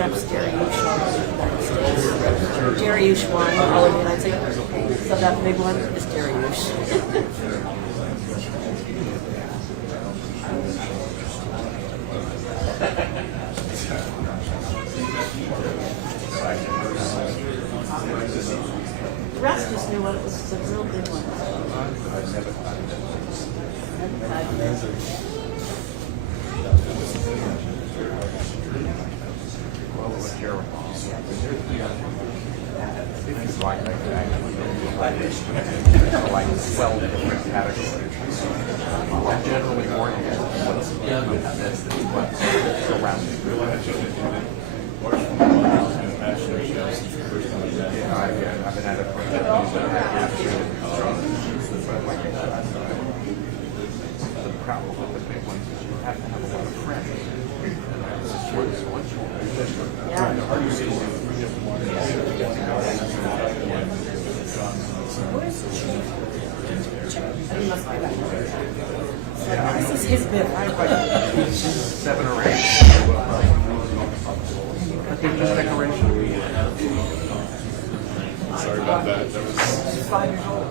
Reps Dariush won all of the United States. So that big one is Dariush. The rest just knew what it was. It's a real big one. Like 12 different categories. I'm generally oriented what's surrounding. I've been at it for the problem with the big ones is you have to have a lot of friends. This is his bit, right? 7 or 8. I think this decoration. Sorry about that. That was 5 years old.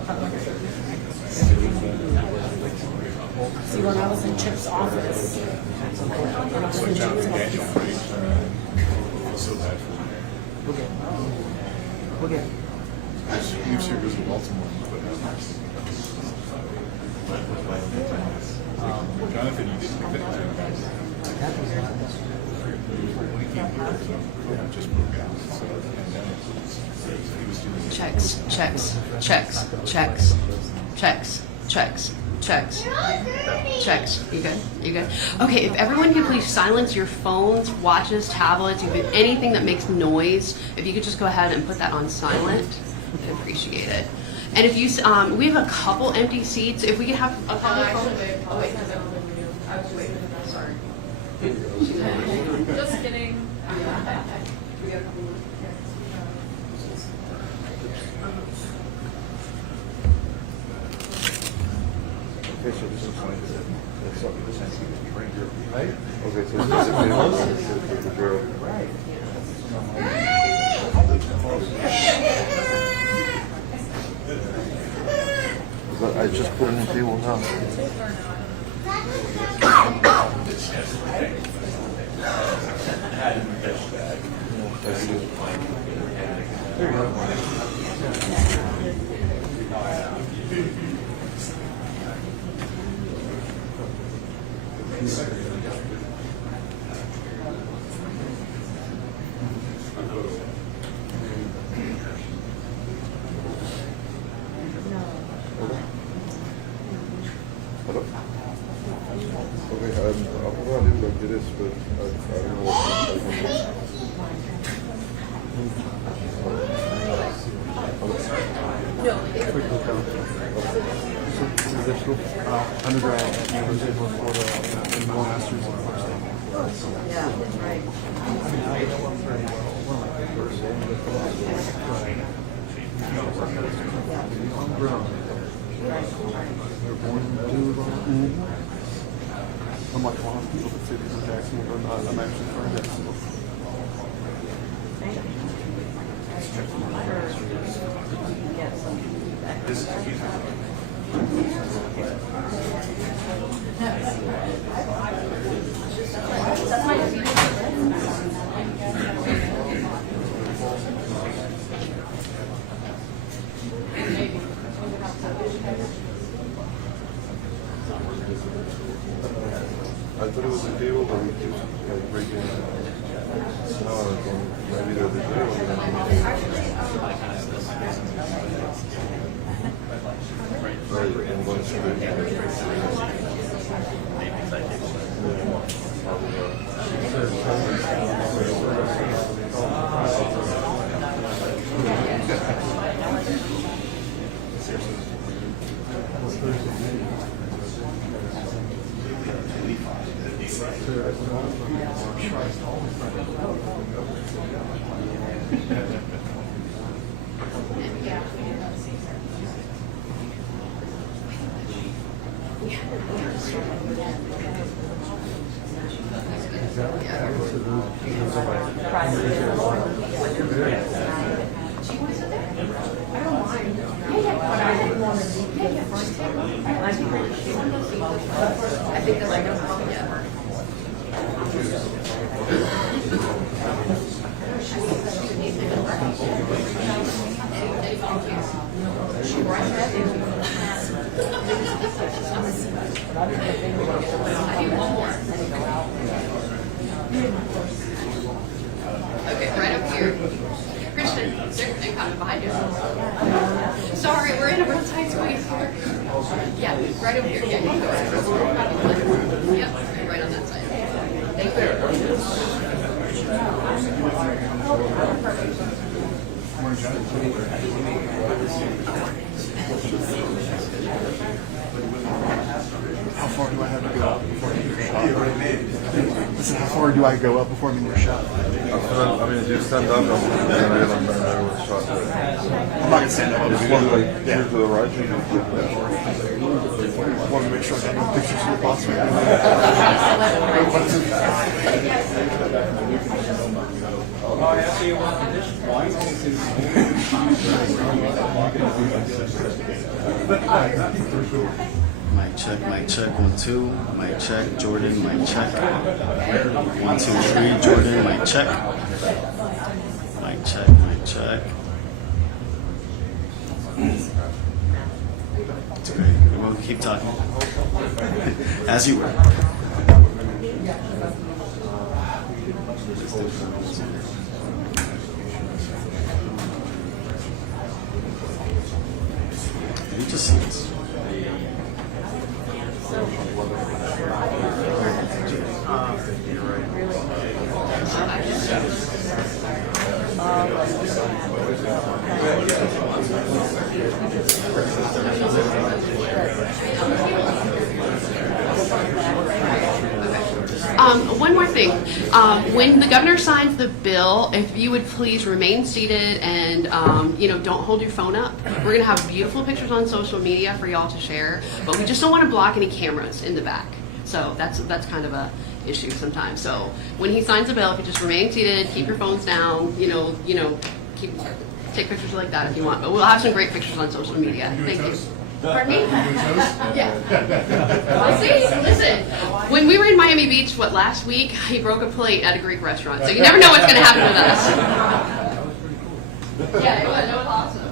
See, when I was in Chip's office, and I was in Chip's office. so bad for me. Okay. New Series in Baltimore. Jonathan, you didn't pick that to him. When he came here, just broke out. So, and then he was doing Checks, checks, checks, checks, checks, checks, checks, checks. You good? You good? Okay, if everyone could please silence your phones, watches, tablets, anything that makes noise, if you could just go ahead and put that on silent, I'd appreciate it. And if you, we have a couple empty seats. If we could have a couple. I'll wait because I don't live with you. I was waiting for that. Sorry. Just kidding. We got a couple more. Okay, so this is fine. That's up to the sense you bring your right? Okay, so this is the girl. Right. I just put in the table now. There you go. Hello? Okay, I'll provide it like this, but I don't know what undergrad at University of Florida and master's in first thing. Yeah, right. They're born into I'm like a lot of people that say this is Jacksonville or not. I'm actually from Jacksonville. This is I thought it was a table, but we just like break it. No, maybe there's a table. Right, I'm going to I think that's like a yeah. Okay, right up here. Christian, they're coming behind you. Sorry, we're in a real tight squeeze here. Yeah, right over here. Yeah, you can go. Yep, right on that side. Thank How far do I have to go up before I get shot? Listen, how far do I go up before I get shot? I mean, if you stand up, I'm going to get on there with shot. I'm not gonna stand up. I just want to Here to the right, you can flip that. want to make sure I got no pictures of the boss right now. Mic check, 1, 2. Mic check, Jordan, mic check. 1, 2, 3, Jordan, mic check. Mic check, mic check. It's great. We'll keep talking. As you were. Did you just see this? One more thing. When the governor signs the bill, if you would please remain seated and don't hold your phone up. We're gonna have beautiful pictures on social media for y'all to share, but we just don't want to block any cameras in the back. So that's kind of a issue sometimes. So when he signs the bill, if you just remain seated, keep your phones down, take pictures like that if you want. But we'll have some great pictures on social media. Thank you. Pardon me? Yeah. Well, see, listen, when we were in Miami Beach, last week, he broke a plate at a Greek restaurant. So you never know what's going to happen with us. Yeah, it was awesome.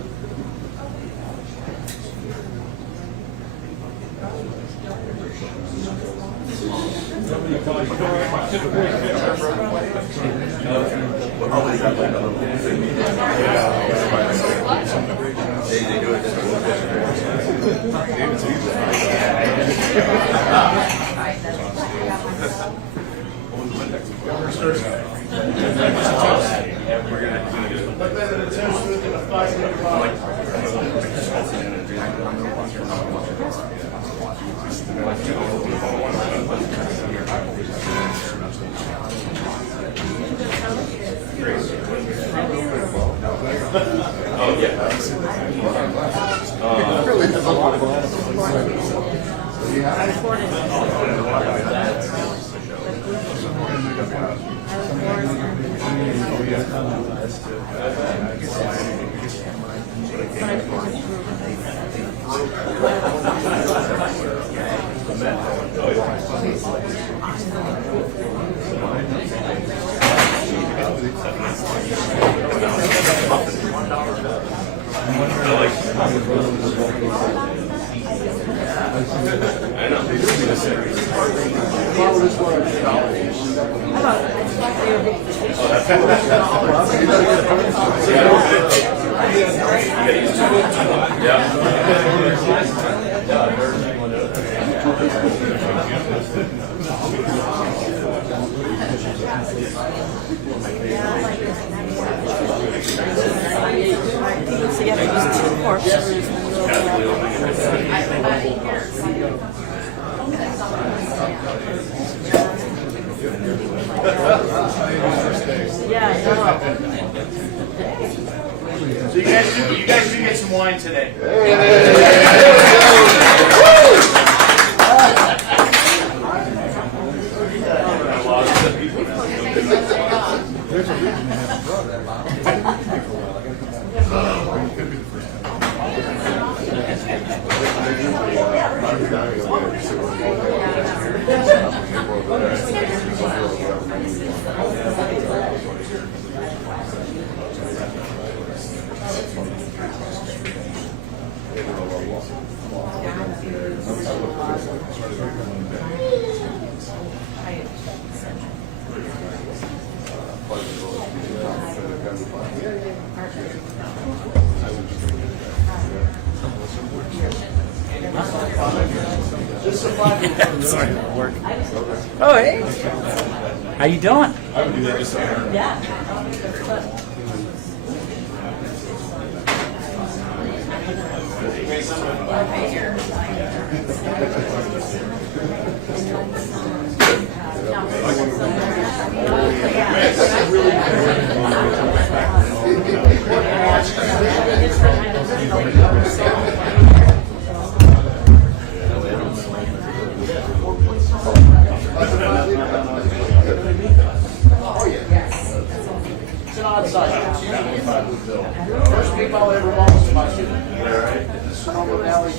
So you guys do get some wine today. There's a reason Sorry, work. Oh, hey. How you doing? It's an odd size. First people ever lost my shit. Sonoma Valley.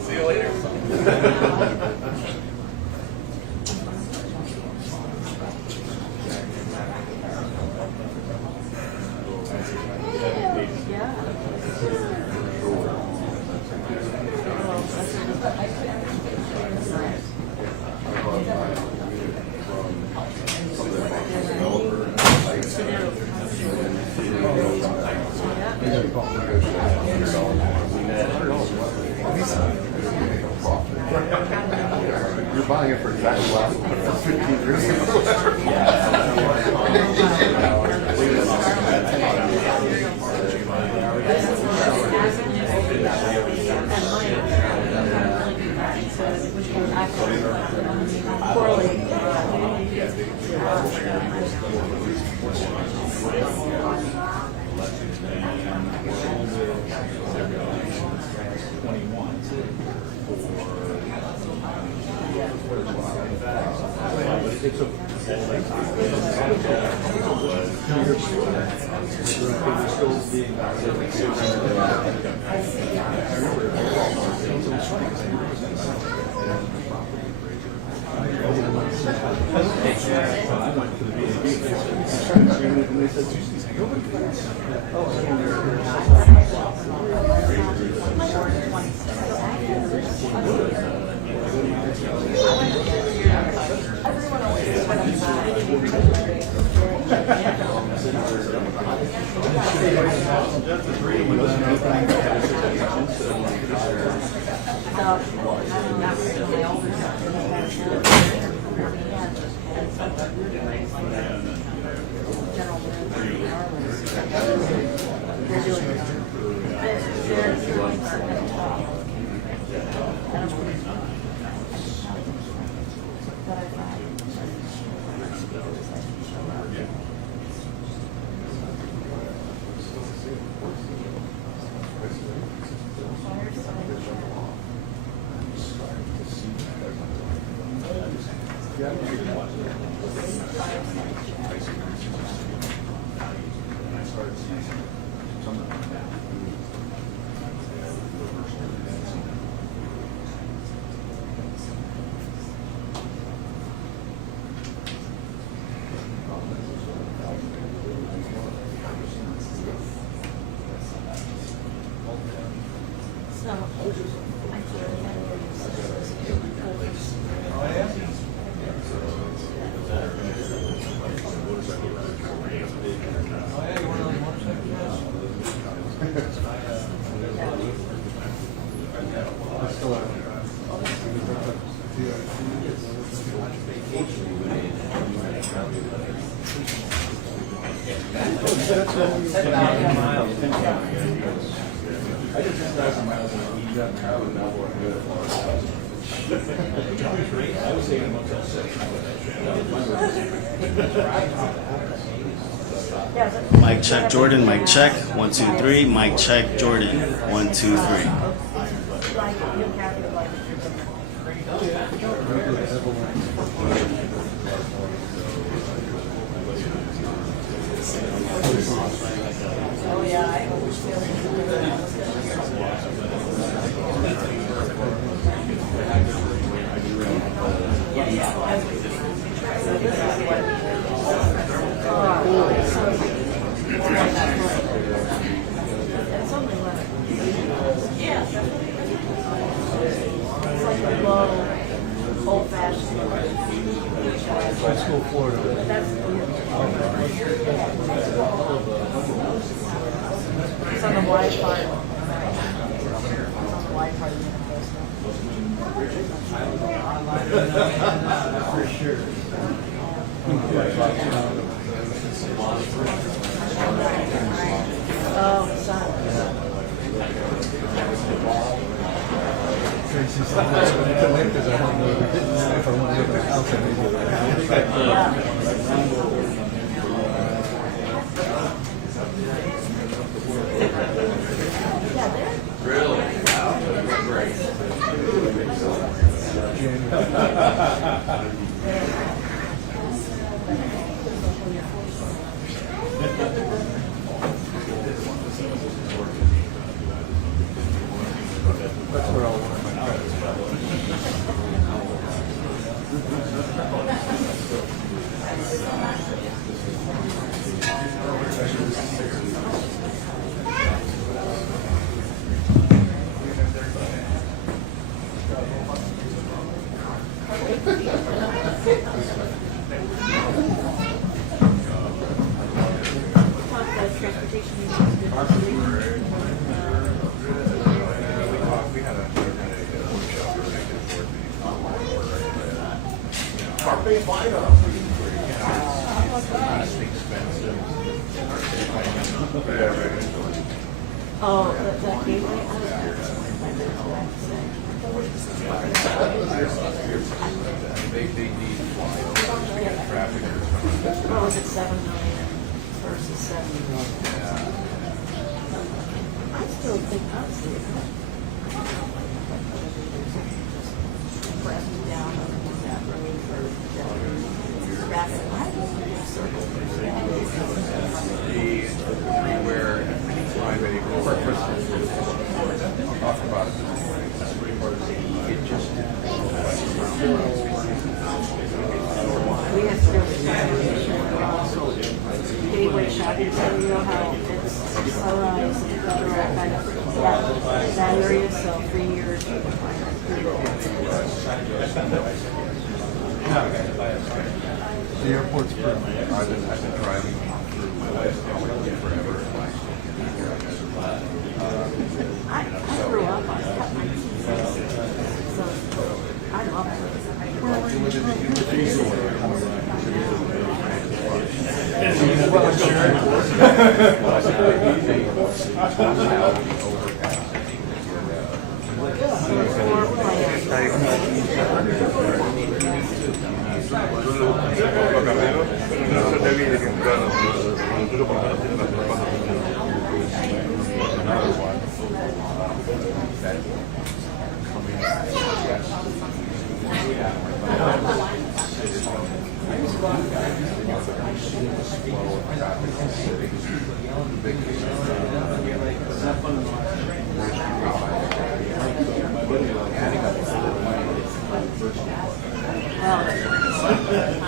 See you later. You're buying it for exactly last for 15 years ago. Mic check, Jordan. Mic check. 1, 2, 3. Mic check, Jordan. 1, 2, 3. Oh, yeah, I always feel it's only like, yeah, it's like a low, old fashioned. High school, Florida. That's, it's on the wide part. It's on the wide part of the For sure. Oh, son. Tracy said, I couldn't leave because I don't know if I want to live in a house. Really? Wow, that's great. That's where I'll want my credits. Oh, that gateway? They need traffic. What was it, 7 million versus 7 million? I still think, honestly, pressing down on that road for rapid. Where private talk about it. It just We have to go to Gateway Shopping Center, you know how it's Sunrise, Federal, kind of that area, so 3 years. The airport's pretty. I've been driving through forever. I grew up on it. So I love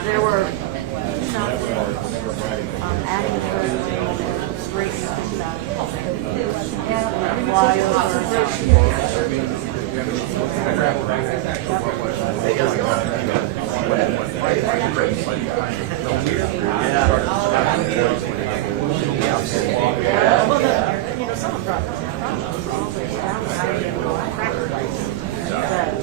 there were shops adding the third lane, straightening things out. Flyover. Someone brought this up. All this downside of cracker prices. That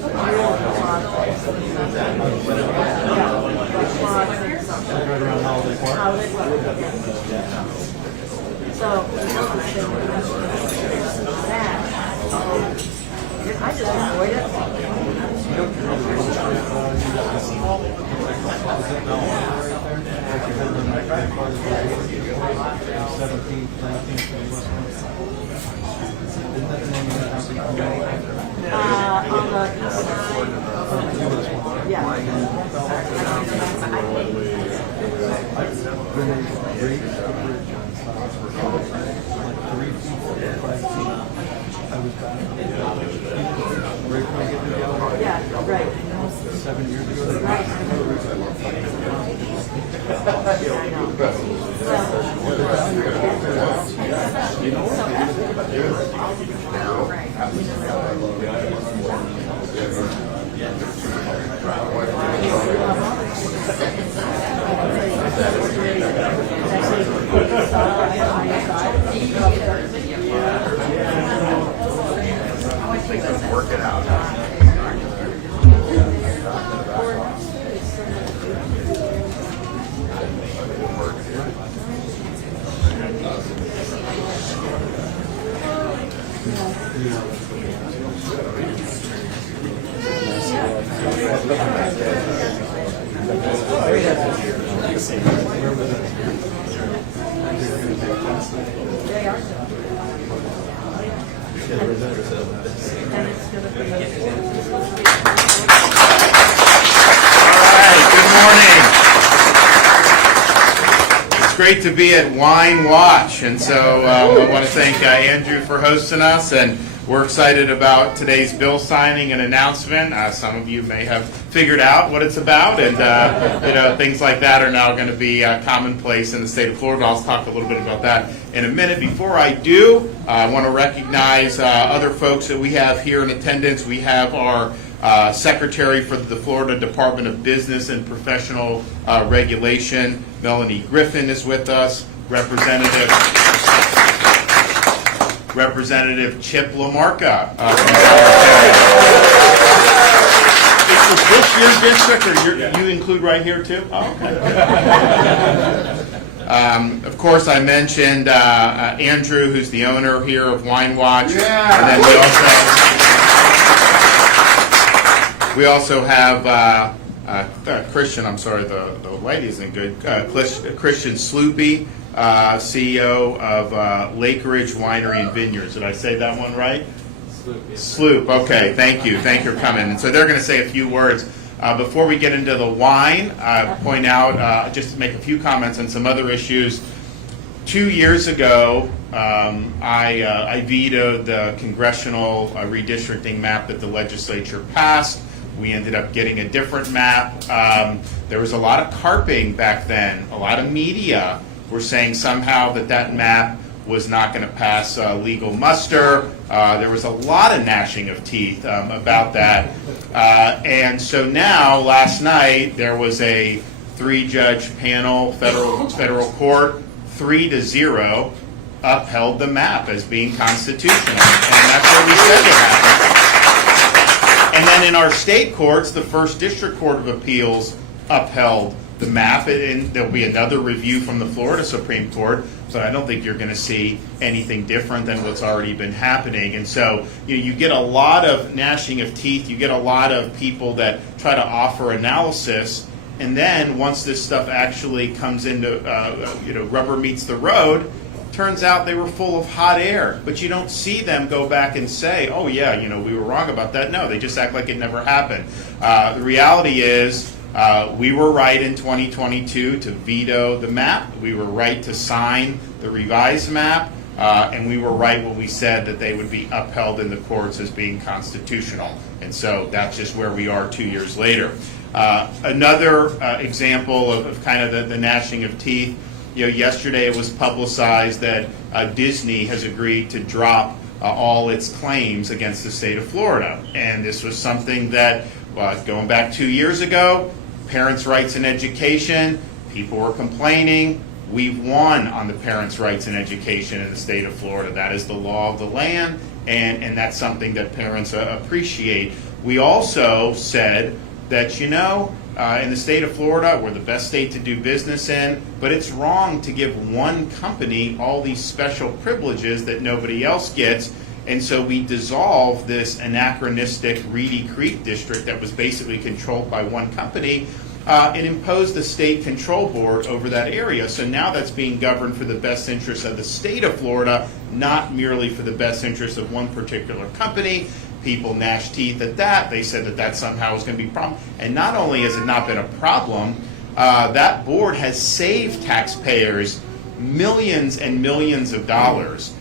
real clause. So, I just avoid it. On the east side. Yeah. Yeah, right. 7 years ago. Right. I know. Work it out. Great to be at Wine Watch, and so I want to thank Andrew for hosting us, and we're excited about today's bill signing and announcement. Some of you may have figured out what it's about, and things like that are now going to be commonplace in the state of Florida. I'll talk a little bit about that in a minute. Before I do, I want to recognize other folks that we have here in attendance. We have our Secretary for the Florida Department of Business and Professional Regulation, Melanie Griffin, is with us. Representative Chip LaMarca. Is this your district, or you include right here too? Oh, okay. Of course, I mentioned Andrew, who's the owner here of Wine Watch. Yeah. And then we also have Christian. I'm sorry, the light isn't good. Christian Sloopy, CEO of Lake Ridge Winery and Vineyards. Did I say that one right? Sloop. Okay, thank you. Thank you for coming. And so they're going to say a few words. Before we get into the wine, point out, just to make a few comments on some other issues. 2 years ago, I vetoed the congressional redistricting map that the legislature passed. We ended up getting a different map. There was a lot of carping back then. A lot of media were saying somehow that map was not going to pass legal muster. There was a lot of gnashing of teeth about that. And so now, last night, there was a 3-judge panel, federal court, 3-0, upheld the map as being constitutional. And that's what we said would happen. And then in our state courts, the First District Court of Appeals upheld the map, and there'll be another review from the Florida Supreme Court, so I don't think you're going to see anything different than what's already been happening. And so you get a lot of gnashing of teeth, you get a lot of people that try to offer analysis, and then once this stuff actually comes into, rubber meets the road, turns out they were full of hot air, but you don't see them go back and say, oh yeah, we were wrong about that. No, they just act like it never happened. The reality is we were right in 2022 to veto the map. We were right to sign the revised map, and we were right when we said that they would be upheld in the courts as being constitutional. And so that's just where we are 2 years later. Another example of kind of the gnashing of teeth. Yesterday it was publicized that Disney has agreed to drop all its claims against the state of Florida. And this was something that, going back 2 years ago, parents' rights in education, people were complaining. We've won on the parents' rights in education in the state of Florida. That is the law of the land, and that's something that parents appreciate. We also said that, in the state of Florida, we're the best state to do business in, but it's wrong to give one company all these special privileges that nobody else gets. And so we dissolved this anachronistic Reedy Creek district that was basically controlled by one company and imposed the state control board over that area. So now that's being governed for the best interests of the state of Florida, not merely for the best interests of one particular company. People gnashed teeth at that. They said that somehow was going to be a problem. And not only has it not been a problem, that board has saved taxpayers millions and millions of dollars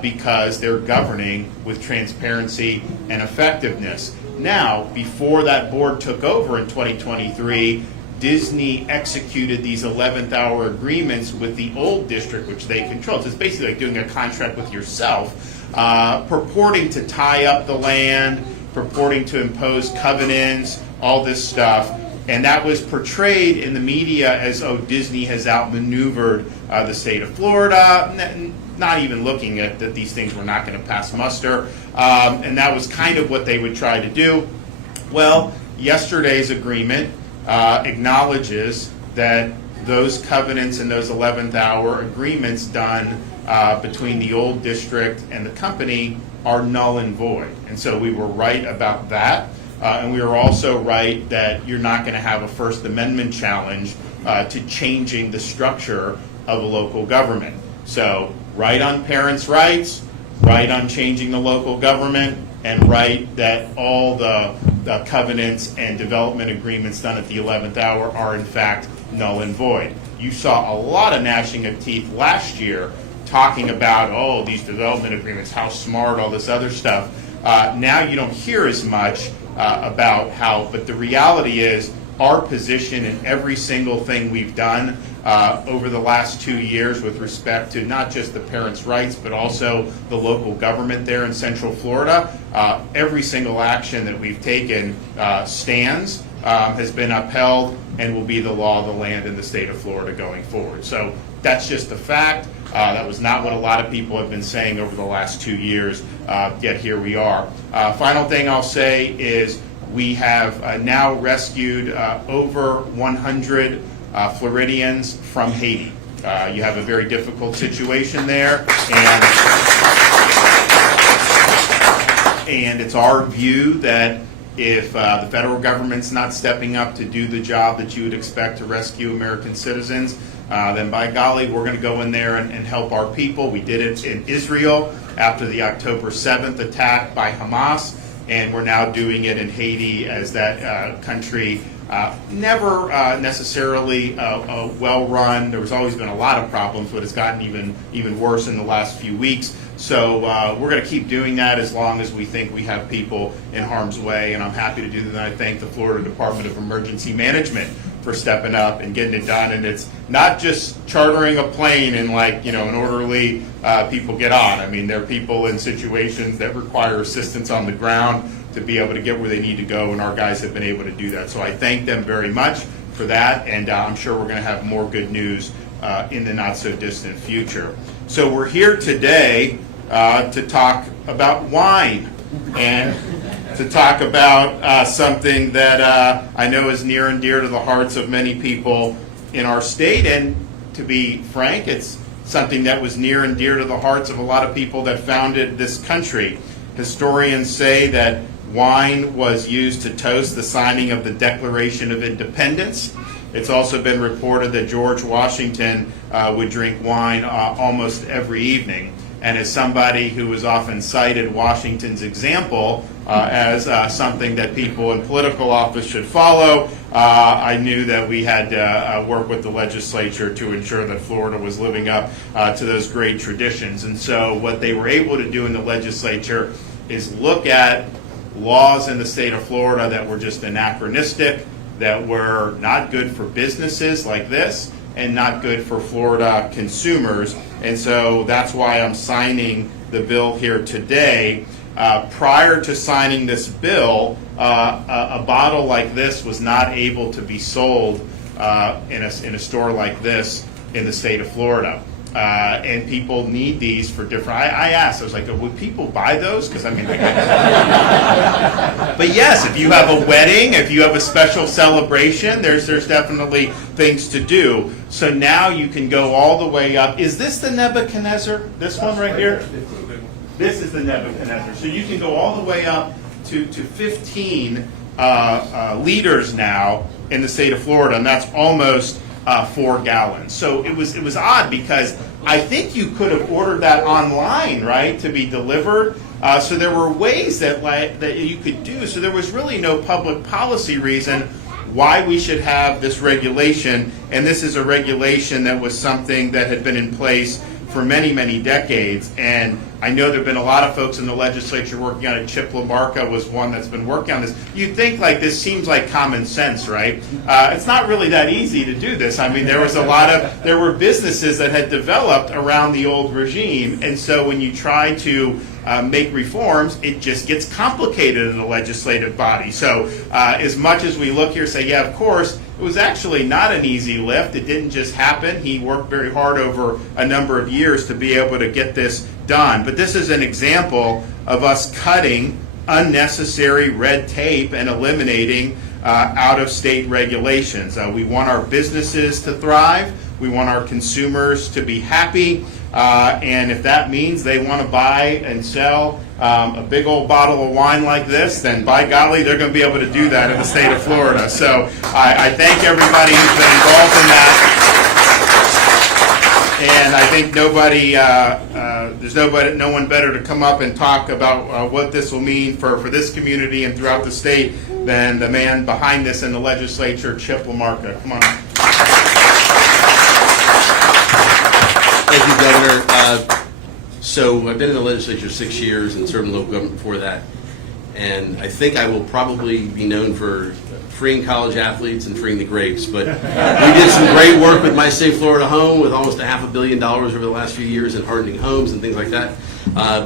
because they're governing with transparency and effectiveness. Now, before that board took over in 2023, Disney executed these 11th hour agreements with the old district, which they controlled. So it's basically like doing a contract with yourself, purporting to tie up the land, purporting to impose covenants, all this stuff. And that was portrayed in the media as, Disney has outmaneuvered the state of Florida, not even looking at that these things were not going to pass muster. And that was kind of what they would try to do. Well, yesterday's agreement acknowledges that those covenants and those 11th hour agreements done between the old district and the company are null and void. And so we were right about that. And we were also right that you're not going to have a First Amendment challenge to changing the structure of a local government. So right on parents' rights, right on changing the local government, and right that all the covenants and development agreements done at the 11th hour are in fact null and void. You saw a lot of gnashing of teeth last year talking about, these development agreements, how smart, all this other stuff. Now you don't hear as much about how, but the reality is our position in every single thing we've done over the last 2 years with respect to not just the parents' rights, but also the local government there in Central Florida, every single action that we've taken stands, has been upheld, and will be the law of the land in the state of Florida going forward. So that's just a fact. That was not what a lot of people have been saying over the last 2 years, yet here we are. Final thing I'll say is we have now rescued over 100 Floridians from Haiti. You have a very difficult situation there, and it's our view that if the federal government's not stepping up to do the job that you would expect to rescue American citizens, then by golly, we're going to go in there and help our people. We did it in Israel after the October 7th attack by Hamas, and we're now doing it in Haiti as that country never necessarily well run. There was always been a lot of problems, but it's gotten even worse in the last few weeks. So we're going to keep doing that as long as we think we have people in harm's way, and I'm happy to do that. And I thank the Florida Department of Emergency Management for stepping up and getting it done. And it's not just chartering a plane and an orderly people get on. I mean, there are people in situations that require assistance on the ground to be able to get where they need to go, and our guys have been able to do that. So I thank them very much for that, and I'm sure we're going to have more good news in the not-so-distant future. So we're here today to talk about wine and to talk about something that I know is near and dear to the hearts of many people in our state, and to be frank, it's something that was near and dear to the hearts of a lot of people that founded this country. Historians say that wine was used to toast the signing of the Declaration of Independence. It's also been reported that George Washington would drink wine almost every evening. And as somebody who was often cited Washington's example as something that people in political office should follow, I knew that we had to work with the legislature to ensure that Florida was living up to those great traditions. And so what they were able to do in the legislature is look at laws in the state of Florida that were just anachronistic, that were not good for businesses like this, and not good for Florida consumers. And so that's why I'm signing the bill here today. Prior to signing this bill, a bottle like this was not able to be sold in a store like this in the state of Florida. And people need these for different. I asked, I was like, would people buy those? Because I mean, but yes, if you have a wedding, if you have a special celebration, there's definitely things to do. So now you can go all the way up. Is this the Nebuchadnezzar? This one right here? This is the Nebuchadnezzar. So you can go all the way up to 15 liters now in the state of Florida, and that's almost 4 gallons. So it was odd because I think you could have ordered that online, right, to be delivered. So there were ways that you could do. So there was really no public policy reason why we should have this regulation. And this is a regulation that was something that had been in place for many, many decades. And I know there have been a lot of folks in the legislature working on it. Chip LaMarca was one that's been working on this. You'd think like this seems like common sense, right? It's not really that easy to do this. I mean, there were businesses that had developed around the old regime. And so when you try to make reforms, it just gets complicated in the legislative body. So as much as we look here and say, yeah, of course, it was actually not an easy lift. It didn't just happen. He worked very hard over a number of years to be able to get this done. But this is an example of us cutting unnecessary red tape and eliminating out-of-state regulations. We want our businesses to thrive. We want our consumers to be happy. And if that means they want to buy and sell a big old bottle of wine like this, then by golly, they're going to be able to do that in the state of Florida. So I thank everybody who's been involved in that. And I think there's no one better to come up and talk about what this will mean for this community and throughout the state than the man behind this in the legislature, Chip LaMarca. Come on. Thank you, Governor. So I've been in the legislature 6 years and served in local government before that. And I think I will probably be known for freeing college athletes and freeing the grapes. But we did some great work with My Safe Florida Home with almost $500 million over the last few years in hardening homes and things like that.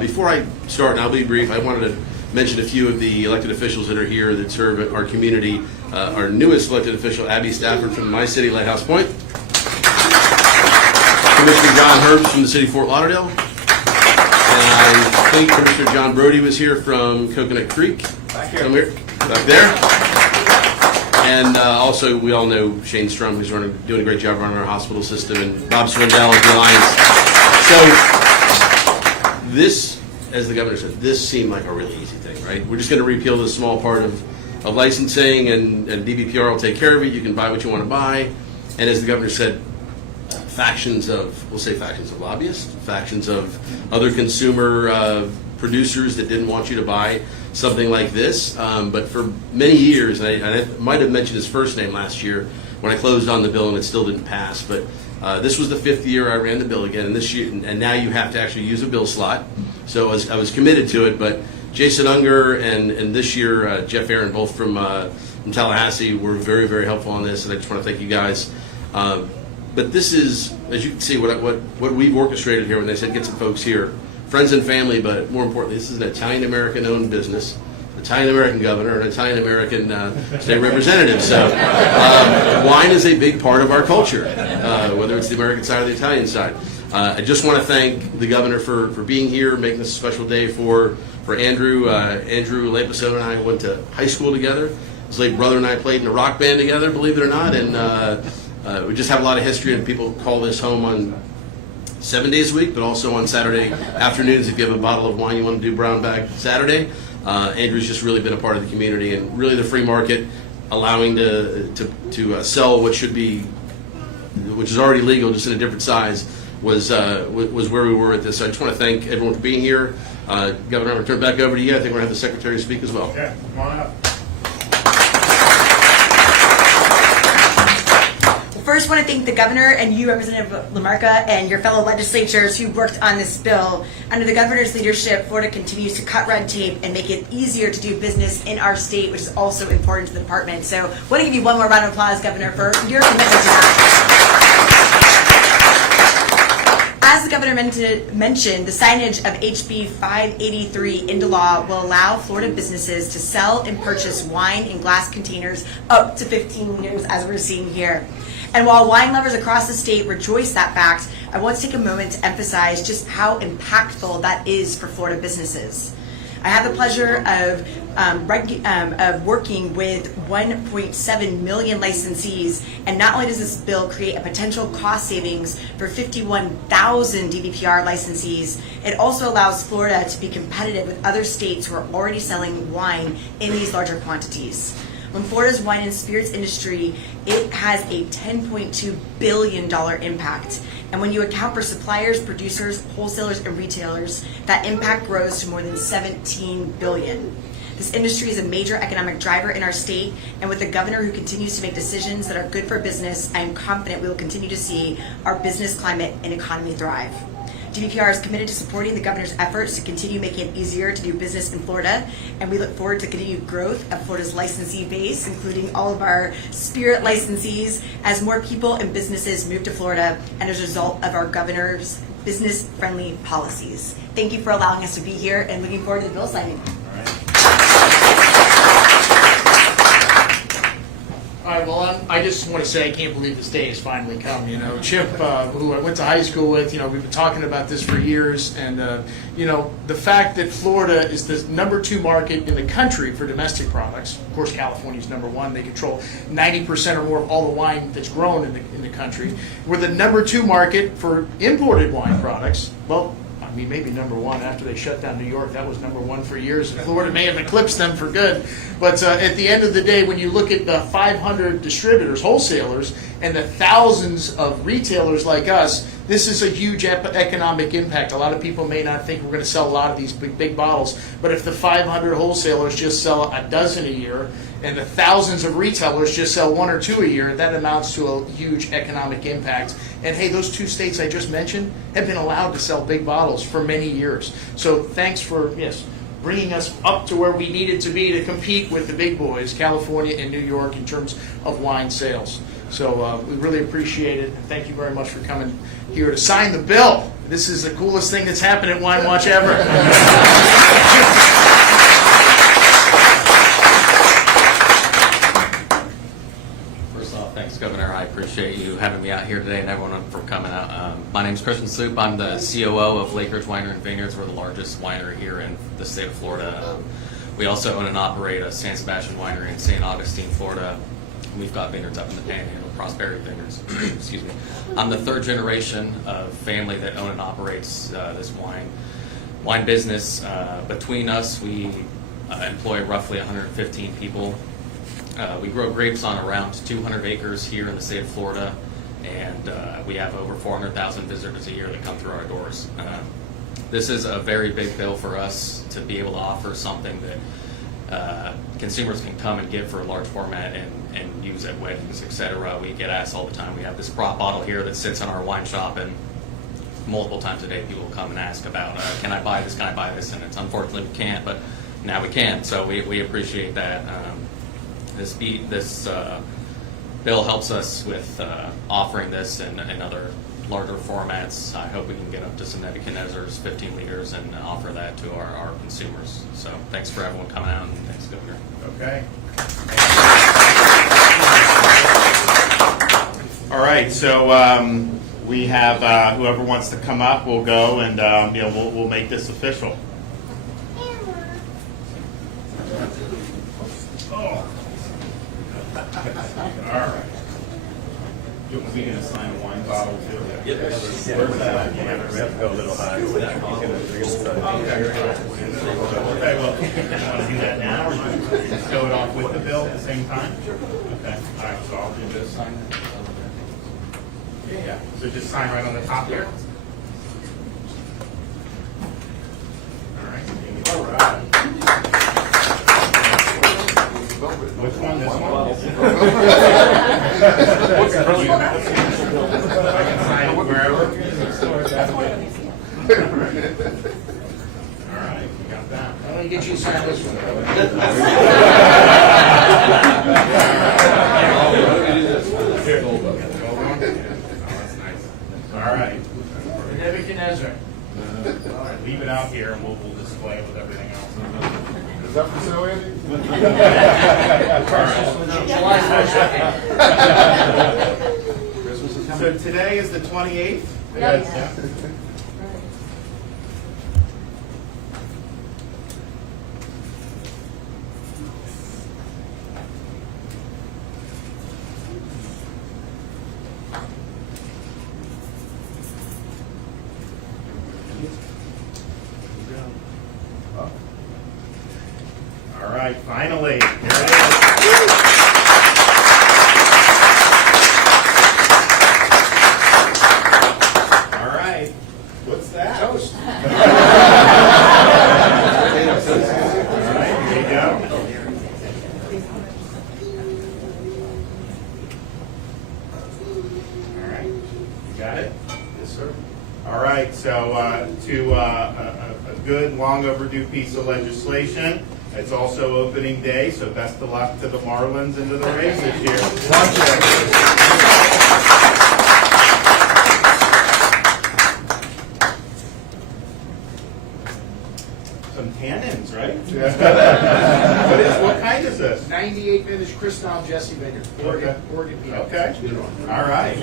Before I start, and I'll be brief, I wanted to mention a few of the elected officials that are here that serve our community. Our newest elected official, Abby Stafford from my city, Lighthouse Point. Commissioner John Herbst from the city of Fort Lauderdale. And I think Commissioner John Brody was here from Coconut Creek. Back here. Back there. And also, we all know Shane Strum, who's doing a great job running our hospital system, and Bob Swindell at the Alliance. So this, as the governor said, this seemed like a really easy thing, right? We're just going to repeal this small part of licensing, and DBPR will take care of it. You can buy what you want to buy. And as the governor said, factions of lobbyists, factions of other consumer producers that didn't want you to buy something like this. But for many years, and I might have mentioned his first name last year when I closed on the bill and it still didn't pass. But this was the 5th year I ran the bill again, and this year, and now you have to actually use a bill slot. So I was committed to it. But Jason Unger and this year Jeff Aaron, both from Tallahassee, were very, very helpful on this, and I just want to thank you guys. But this is, as you can see, what we've orchestrated here when they said get some folks here, friends and family, but more importantly, this is an Italian-American owned business, Italian-American governor, and Italian-American state representative. So wine is a big part of our culture, whether it's the American side or the Italian side. I just want to thank the governor for being here, making this a special day for Andrew. Andrew Lapisone and I went to high school together. His late brother and I played in a rock band together, believe it or not, and we just have a lot of history, and people call this home on 7 days a week, but also on Saturday afternoons. If you have a bottle of wine you want to do brown bag Saturday, Andrew's just really been a part of the community, and really the free market, allowing to sell what should be, which is already legal, just in a different size, was where we were at this. So I just want to thank everyone for being here. Governor, I'm going to turn it back over to you. I think we're going to have the Secretary speak as well. Yeah, come on up. First, I want to thank the governor and you, Representative LaMarca, and your fellow legislators who worked on this bill. Under the governor's leadership, Florida continues to cut red tape and make it easier to do business in our state, which is also important to the department. So I want to give you one more round of applause, Governor, for your commitment to that. As the governor mentioned, the signage of HB 583 into law will allow Florida businesses to sell and purchase wine in glass containers up to 15 liters, as we're seeing here. And while wine lovers across the state rejoice that fact, I want to take a moment to emphasize just how impactful that is for Florida businesses. I have the pleasure of working with 1.7 million licensees, and not only does this bill create a potential cost savings for 51,000 DVPR licensees, it also allows Florida to be competitive with other states who are already selling wine in these larger quantities. When Florida's wine and spirits industry, it has a $10.2 billion impact. And when you account for suppliers, producers, wholesalers, and retailers, that impact grows to more than $17 billion. This industry is a major economic driver in our state, and with a governor who continues to make decisions that are good for business, I am confident we will continue to see our business climate and economy thrive. DVPR is committed to supporting the governor's efforts to continue making it easier to do business in Florida, and we look forward to continued growth of Florida's licensee base, including all of our spirit licensees, as more people and businesses move to Florida and as a result of our governor's business-friendly policies. Thank you for allowing us to be here, and looking forward to the bill signing. All right, well, I just want to say I can't believe this day has finally come. You know, Chip, who I went to high school with, you know, we've been talking about this for years. And, you know, the fact that Florida is the #2 market in the country for domestic products. Of course, California's #1. They control 90% or more of all the wine that's grown in the country. We're the #2 market for imported wine products. Well, I mean, maybe #1 after they shut down New York. That was #1 for years. And Florida may have eclipsed them for good. But at the end of the day, when you look at the 500 distributors, wholesalers, and the thousands of retailers like us, this is a huge economic impact. A lot of people may not think we're going to sell a lot of these big bottles. But if the 500 wholesalers just sell a dozen a year, and the thousands of retailers just sell 1 or 2 a year, that amounts to a huge economic impact. And hey, those 2 states I just mentioned have been allowed to sell big bottles for many years. So thanks for, bringing us up to where we needed to be to compete with the big boys, California and New York, in terms of wine sales. So we really appreciate it. Thank you very much for coming here to sign the bill. This is the coolest thing that's happened at Wine Watch ever. Thanks, Governor. I appreciate you having me out here today and everyone for coming out. My name's Christian Sloop. I'm the COO of Lake Ridge Winery and Vineyards. We're the largest winery here in the state of Florida. We also own and operate a San Sebastian winery in St. Augustine, Florida. We've got vineyards up in the Panhandle, Prosperity Vineyards. Excuse me. I'm the 3rd generation of family that own and operates this wine business. Between us, we employ roughly 115 people. We grow grapes on around 200 acres here in the state of Florida, and we have over 400,000 visitors a year that come through our doors. This is a very big bill for us to be able to offer something that consumers can come and get for a large format and use at weddings, etc. We get asked all the time. We have this prop bottle here that sits in our wine shop, and multiple times a day people come and ask about, can I buy this, can I buy this? And it's unfortunately we can't, but now we can, so we appreciate that. This bill helps us with offering this in other larger formats. I hope we can get up to some Nebuchadnezzars, 15 liters, and offer that to our consumers. So thanks for everyone coming out, and thanks, Governor. Okay. All right, so we have whoever wants to come up will go, and we'll make this official. All right. Are we going to sign a wine bottle too? Yep. Where's that? We have to go a little high. Okay, well, want to do that now, or just go it off with the bill at the same time? Okay, all right, so I'll do this. Sign it. Yeah, so just sign right on the top here. All right. All right. Which one? This one? I can sign it wherever. All right, we got that. I'm going to get you to sign this one. Here. Oh, that's nice. All right. Nebuchadnezzar. out here, and we'll display it with everything else. Is that for sale, Andy? Christmas is coming. So today is the 28th? Yes. All right, finally, here it is. All right, what's that? Toast. All right, here you go. All right, you got it? Yes, sir. All right, so to a good, long overdue piece of legislation. It's also opening day, so best of luck to the Marlins and to the Rays this year. Some tannins, right? What kind is this? 98 vintage Christoph Jesse Vineyard, Okay. Oregon Pinot. Okay. All right.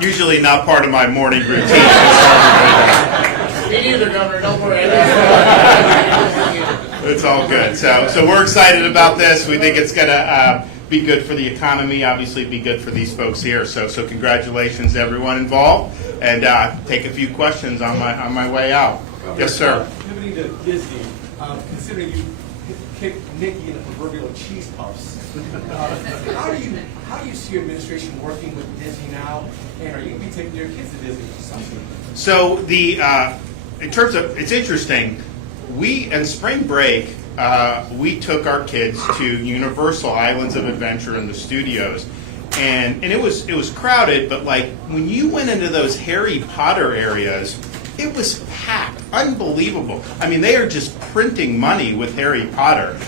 Usually not part of my morning routine. Me neither, Governor, don't worry. It's all good. So we're excited about this. We think it's going to be good for the economy, obviously be good for these folks here. So congratulations to everyone involved, and take a few questions on my way out. Yes, sir. Pivoting to Disney, considering you kicked Nikki in the proverbial cheese puffs, how do you see your administration working with Disney now, and are you going to be taking your kids to Disney for something? So in terms of, it's interesting. We in spring break we took our kids to Universal Islands of Adventure in the studios, and it was crowded. But like when you went into those Harry Potter areas, it was packed, unbelievable. I mean, they are just printing money with Harry Potter.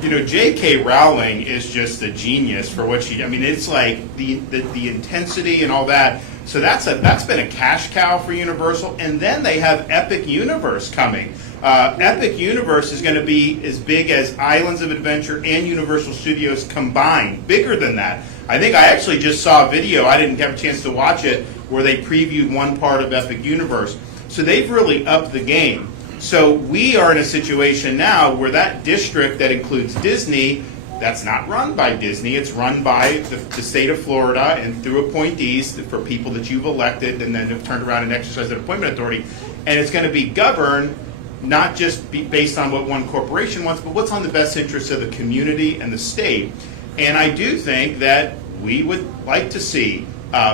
J.K. Rowling is just a genius for what she. I mean, it's like the intensity and all that. So that's been a cash cow for Universal, and then they have Epic Universe coming. Epic Universe is going to be as big as Islands of Adventure and Universal Studios combined, bigger than that. I think I actually just saw a video, I didn't have a chance to watch it, where they previewed one part of Epic Universe. So they've really upped the game. So we are in a situation now where that district that includes Disney, that's not run by Disney, it's run by the state of Florida and through appointees for people that you've elected and then have turned around and exercised their appointment authority. And it's going to be governed not just based on what one corporation wants, but what's on the best interest of the community and the state. And I do think that we would like to see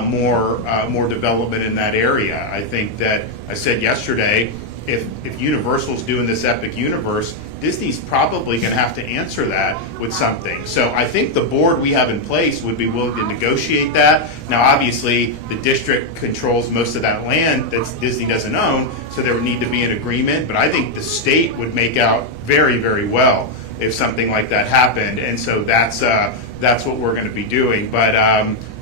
more development in that area. I think that I said yesterday, if Universal's doing this Epic Universe, Disney's probably going to have to answer that with something. So I think the board we have in place would be willing to negotiate that. Now, obviously, the district controls most of that land that Disney doesn't own, so there would need to be an agreement. But I think the state would make out very, very well if something like that happened. And so that's what we're going to be doing. But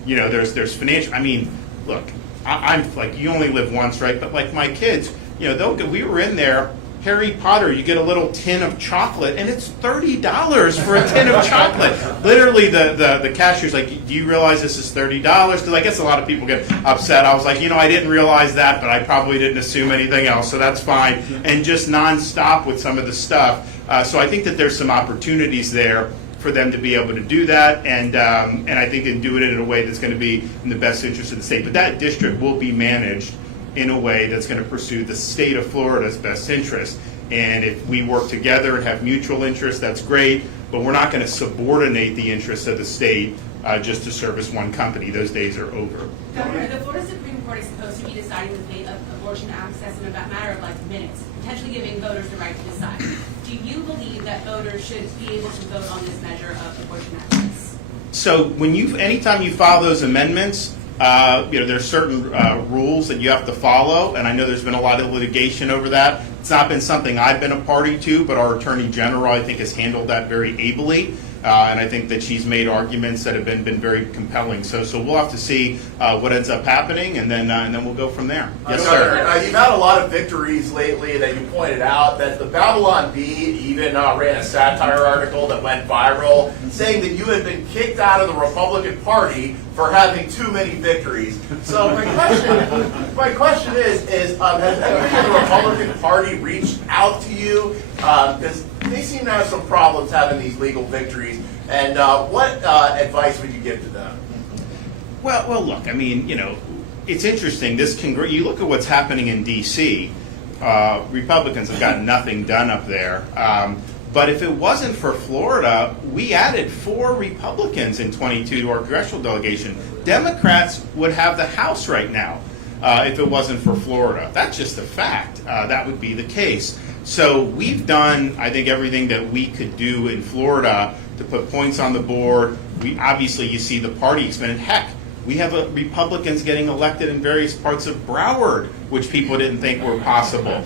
there's financial. I mean, look, I'm like, you only live once, right? But like my kids, we were in there. Harry Potter, you get a little tin of chocolate, and it's $30 for a tin of chocolate. Literally, the cashier's like, do you realize this is $30? Because I guess a lot of people get upset. I was like, I didn't realize that, but I probably didn't assume anything else, so that's fine. And just nonstop with some of the stuff. So I think that there's some opportunities there for them to be able to do that, and I think and do it in a way that's going to be in the best interest of the state. But that district will be managed in a way that's going to pursue the state of Florida's best interest. And if we work together and have mutual interest, that's great, but we're not going to subordinate the interests of the state just to service one company. Those days are over. Governor, the Florida Supreme Court is supposed to be deciding the fate of abortion access in a matter of minutes, potentially giving voters the right to decide. Do you believe that voters should be able to vote on this measure of abortion access? So anytime you file those amendments, there's certain rules that you have to follow, and I know there's been a lot of litigation over that. It's not been something I've been a party to, but our Attorney General, I think, has handled that very ably. And I think that she's made arguments that have been very compelling. So we'll have to see what ends up happening, and then we'll go from there. Yes, sir. You've had a lot of victories lately that you pointed out. That the Babylon Bee even ran a satire article that went viral saying that you had been kicked out of the Republican Party for having too many victories. So my question is has anybody in the Republican Party reached out to you? Because they seem to have some problems having these legal victories. And what advice would you give to them? Well, look, I mean, it's interesting. You look at what's happening in D.C., Republicans have gotten nothing done up there. But if it wasn't for Florida, we added 4 Republicans in 22 to our congressional delegation. Democrats would have the House right now if it wasn't for Florida. That's just a fact. That would be the case. So we've done, I think, everything that we could do in Florida to put points on the board. Obviously, you see the party expanded. Heck, we have Republicans getting elected in various parts of Broward, which people didn't think were possible.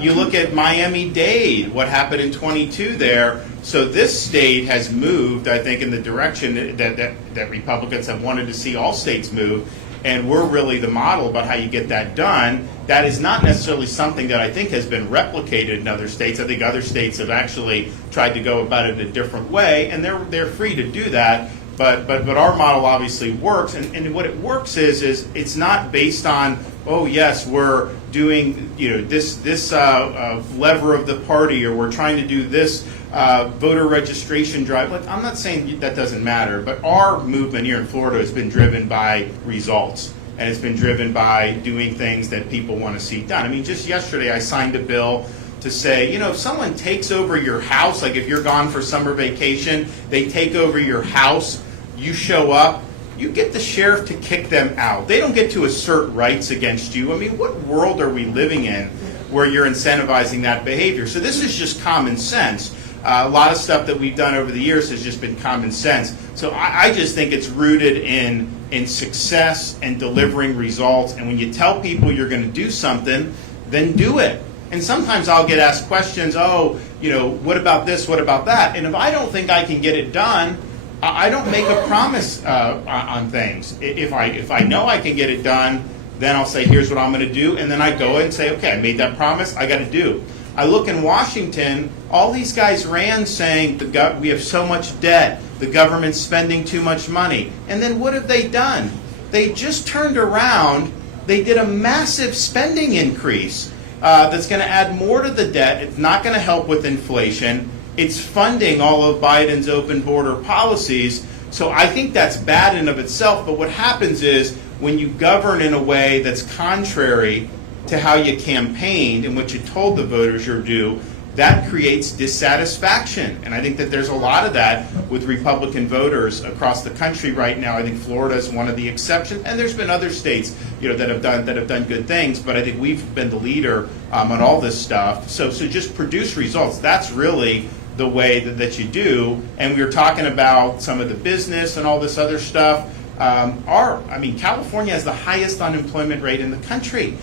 You look at Miami-Dade, what happened in 22 there. So this state has moved, I think, in the direction that Republicans have wanted to see all states move. And we're really the model about how you get that done. That is not necessarily something that I think has been replicated in other states. I think other states have actually tried to go about it a different way, and they're free to do that. But our model obviously works, and what it works is it's not based on, oh yes, we're doing this lever of the party, or we're trying to do this voter registration drive. Like, I'm not saying that doesn't matter, but our movement here in Florida has been driven by results, and it's been driven by doing things that people want to see done. I mean, just yesterday I signed a bill to say, if someone takes over your house, like if you're gone for summer vacation, they take over your house, you show up, you get the sheriff to kick them out. They don't get to assert rights against you. I mean, what world are we living in where you're incentivizing that behavior? So this is just common sense. A lot of stuff that we've done over the years has just been common sense. So I just think it's rooted in success and delivering results. And when you tell people you're going to do something, then do it. And sometimes I'll get asked questions, what about this, what about that? And if I don't think I can get it done, I don't make a promise on things. If I know I can get it done, then I'll say, here's what I'm going to do. And then I go and say, okay, I made that promise, I got to do. I look in Washington, all these guys ran saying we have so much debt, the government's spending too much money. And then what have they done? They just turned around, they did a massive spending increase that's going to add more to the debt. It's not going to help with inflation. It's funding all of Biden's open border policies. So I think that's bad in of itself. But what happens is when you govern in a way that's contrary to how you campaigned and what you told the voters you're due, that creates dissatisfaction. And I think that there's a lot of that with Republican voters across the country right now. I think Florida is one of the exceptions, and there's been other states, that have done good things. But I think we've been the leader on all this stuff. So just produce results. That's really the way that you do. And we were talking about some of the business and all this other stuff. California has the highest unemployment rate in the country.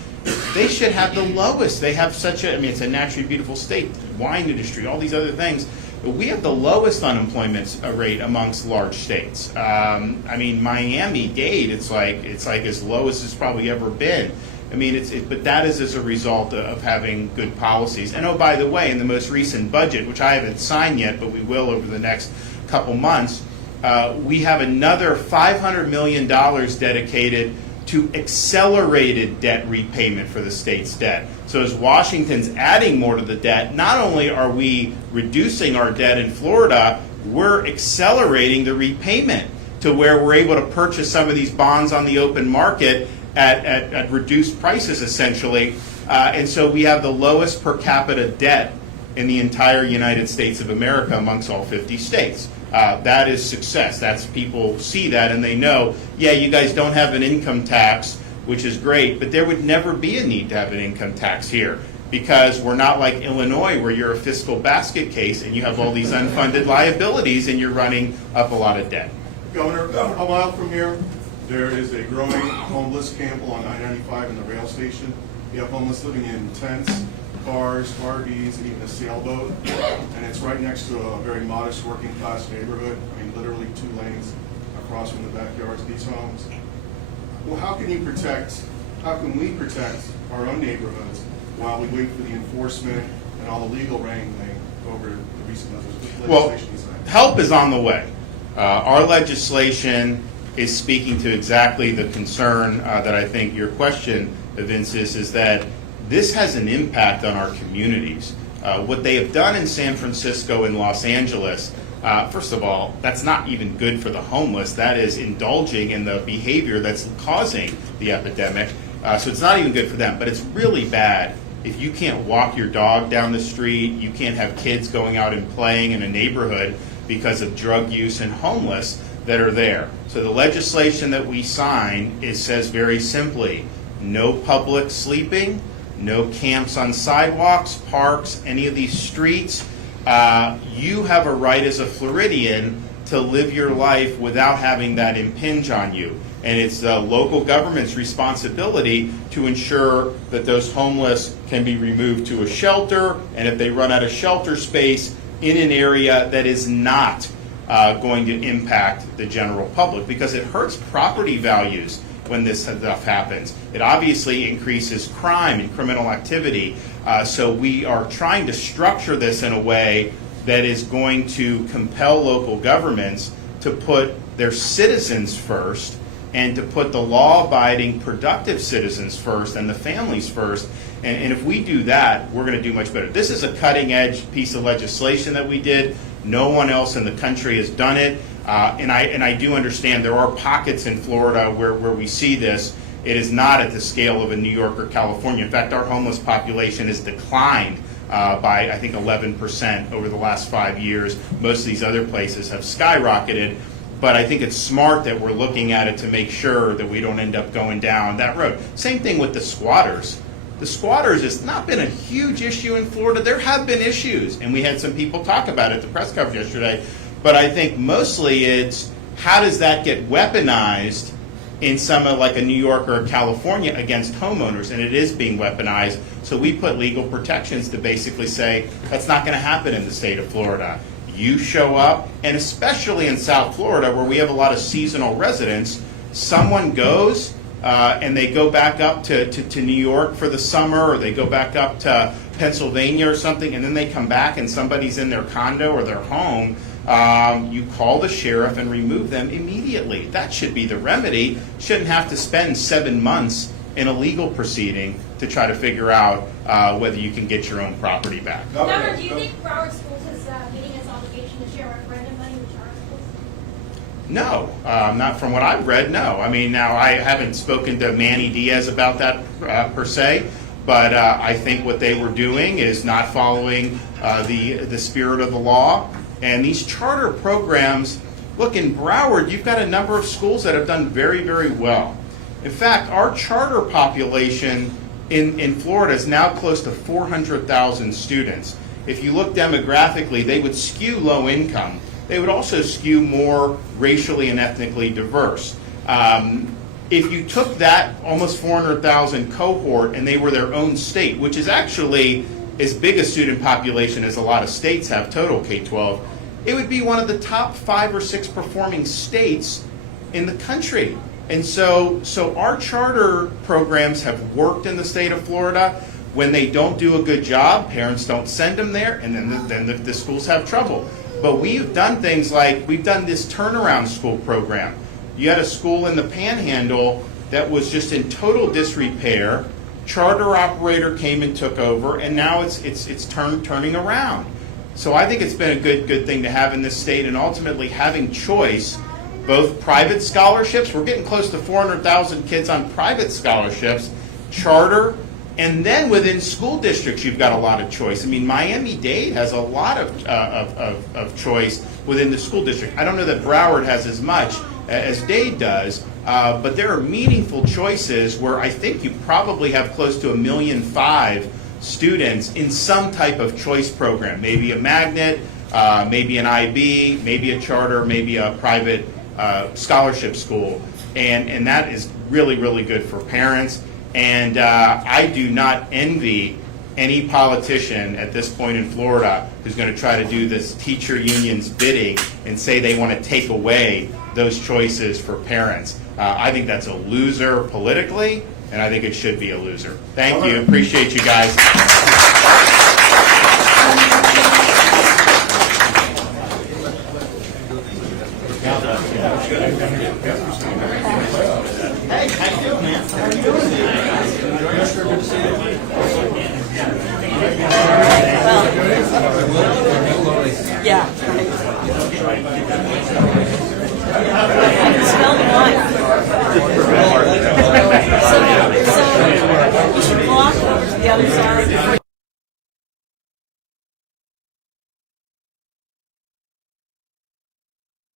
They should have the lowest. They have it's a naturally beautiful state, wine industry, all these other things. But we have the lowest unemployment rate amongst large states. Miami-Dade, it's like as low as it's probably ever been. But that is as a result of having good policies. And by the way, in the most recent budget, which I haven't signed yet, but we will over the next couple months, we have another $500 million dedicated to accelerated debt repayment for the state's debt. So as Washington's adding more to the debt, not only are we reducing our debt in Florida, we're accelerating the repayment to where we're able to purchase some of these bonds on the open market at reduced prices, essentially. And so we have the lowest per capita debt in the entire United States of America amongst all 50 states. That is success. That's people see that and they know, yeah, you guys don't have an income tax, which is great, but there would never be a need to have an income tax here because we're not like Illinois where you're a fiscal basket case and you have all these unfunded liabilities and you're running up a lot of debt. Governor, a mile from here, there is a growing homeless camp on I-95 in the rail station. You have homeless living in tents, cars, RVs, and even a sailboat. And it's right next to a very modest working class neighborhood. I mean, literally 2 lanes across from the backyards of these homes. Well, how can we protect our own neighborhoods while we wait for the enforcement and all the legal wrangling over the recent legislation? Help is on the way. Our legislation is speaking to exactly the concern that I think your question evinces, is that this has an impact on our communities. What they have done in San Francisco and Los Angeles, first of all, that's not even good for the homeless. That is indulging in the behavior that's causing the epidemic. So it's not even good for them. But it's really bad if you can't walk your dog down the street, you can't have kids going out and playing in a neighborhood because of drug use and homeless that are there. So the legislation that we sign says very simply, no public sleeping, no camps on sidewalks, parks, any of these streets. You have a right as a Floridian to live your life without having that impinge on you. And it's the local government's responsibility to ensure that those homeless can be removed to a shelter, and if they run out of shelter space, in an area that is not going to impact the general public, because it hurts property values when this stuff happens. It obviously increases crime and criminal activity. So we are trying to structure this in a way that is going to compel local governments to put their citizens first, and to put the law-abiding, productive citizens first and the families first. And if we do that, we're going to do much better. This is a cutting-edge piece of legislation that we did. No one else in the country has done it. And I do understand there are pockets in Florida where we see this. It is not at the scale of a New York or California. In fact, our homeless population has declined by, I think, 11% over the last 5 years. Most of these other places have skyrocketed. But I think it's smart that we're looking at it to make sure that we don't end up going down that road. Same thing with the squatters. The squatters has not been a huge issue in Florida. There have been issues, and we had some people talk about it at the press conference yesterday. But I think mostly it's how does that get weaponized in some like a New York or a California against homeowners, and it is being weaponized. So we put legal protections to basically say that's not going to happen in the state of Florida. You show up, and especially in South Florida where we have a lot of seasonal residents, someone goes and they go back up to New York for the summer, or they go back up to Pennsylvania or something, and then they come back and somebody's in their condo or their home. You call the sheriff and remove them immediately. That should be the remedy. Shouldn't have to spend 7 months in a legal proceeding to try to figure out whether you can get your own property back. Governor, do you think Broward Schools is meeting its obligation to share referendum money with charter schools? No, not from what I've read, no. I mean, now I haven't spoken to Manny Diaz about that per se, but I think what they were doing is not following the spirit of the law. And these charter programs, look, in Broward, you've got a number of schools that have done very, very well. In fact, our charter population in Florida is now close to 400,000 students. If you look demographically, they would skew low income. They would also skew more racially and ethnically diverse. If you took that almost 400,000 cohort and they were their own state, which is actually as big a student population as a lot of states have total K-12, it would be one of the top 5 or 6 performing states in the country. And so our charter programs have worked in the state of Florida. When they don't do a good job, parents don't send them there, and then the schools have trouble. But we've done things like, we've done this turnaround school program. You had a school in the Panhandle that was just in total disrepair. Charter operator came and took over, and now it's turning around. So I think it's been a good thing to have in this state, and ultimately having choice, both private scholarships. We're getting close to 400,000 kids on private scholarships, charter, and then within school districts you've got a lot of choice. I mean, Miami-Dade has a lot of choice within the school district. I don't know that Broward has as much as Dade does, but there are meaningful choices where I think you probably have close to 1.5 million students in some type of choice program, maybe a magnet, maybe an IB, maybe a charter, maybe a private scholarship school, and that is really, really good for parents. And I do not envy any politician at this point in Florida who's going to try to do this teacher union's bidding and say they want to take away those choices for parents. I think that's a loser politically, and I think it should be a loser. Thank you. Appreciate you guys. Yeah. I can smell the wine. So you should walk over to the other side.